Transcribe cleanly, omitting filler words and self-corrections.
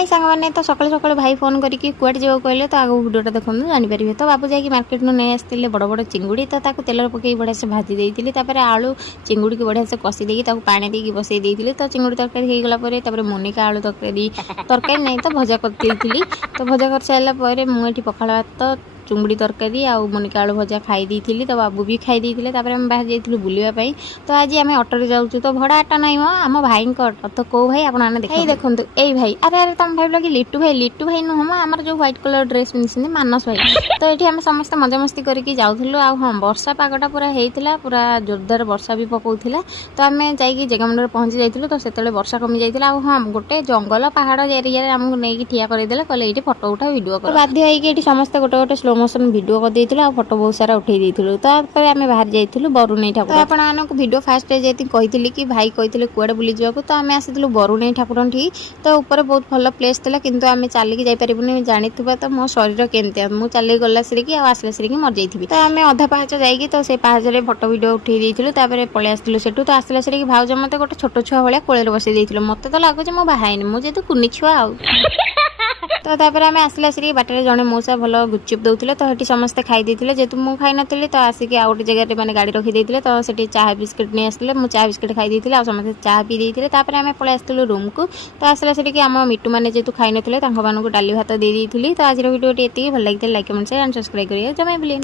हाय सांगने तो सकाल सकाल भाई फोन करके कुआडे जाओ कहले तो आगे भिडियोटा देखो जानीपर तो बाबू जाकि मार्केट नहीं आसते बड़ बड़ चिंगुड़ी तो तेल पकई बढ़िया से भाजी देती आलू चिंगुड़ी की बढ़िया से कषि देकी पानी देकी बसई देती तो चिंगुड़ी तरकारी हो गला मोनिका आलू तरकारी नहीं तो भजा कर तो भजा कर सारापर मुझे पखाड़ भात चुंगड़ी तरकारी आउ मोनिका आलू भजा खाई देती तो बाबू भी खाई देते आम बाहर जाइलु बुलाई तो आज आम अटोरे जाऊँ तो भड़ा आटा नहीं आम भाई अटो तो कौ भाई आपने देखो यही भाई अरे अरे तुम भाव कि लिट्टू भाई नुह आम जो व्हाइट कलर ड्रेस पिंधि मानस भाई तो ये आम समस्त मजामस्ती करके जाऊँ आ हाँ वर्षा पागटा पूरा होता पूरा जोरदार वर्षा भी पकाउला तो आम जाकि जगमुंड पहुँची जाइलु तो से वर्षा कमी जाता हाँ गोटे जंगल पहाड़ एरिया आमको नहीं ठिया करदेला कहले ये फटो उठा भिडियो कर बाध्य होगी समस्ते गोटे गोटे स्लो मोशन भिडियो कर आ फोटो बहुत सारा उठे देलु तो आम बाहर जाइलु बरुणेई ठाकुर तो आपको भिडियो फास्ट कही कि भाई कहते कुआडे बुली जावाक तो आम आसी बरुणेई ठाकुर ठीक तो ऊपर बहुत भल प्लेस था किंतु आम चलिकी जापरूनी जानी तो मो शरीर केमती मुझे चल गला सिरिकी आसला सिरिकी मर जाइए तो आम अधा पाहाच जाइए तो से पाहाचरे फोटो भिडियो उठे देलु पलि आसलु सेठू तो आसला सिरिकी भाउज मत गोटे छोट छुआ भाया कोल बसई देते मत तो लगुच मो बाहानी मुझे तो कुनी छुआ आ तो तापर आम आसला सिरी बाटर जड़े मौसा भल गुपचुप दौले तो ये समस्ते खाई देते जेहतु मुझे खाई नी तो आसिक आउ गोटे जगह मैंने गाड़ी रखीदे तो से चाह बिस्किट नहीं आसते मुझे चाह बिस्किट खाई देते आ समस्ते चाह पी देते आम पलि आसलु रूम को तो आसला सिरी आम मिट्टू मैंने जेहतु खाई नी डाली भात दे देती तो आज भिडियो ये भल लगी like comment share and subscribe करिए जमा भूलें।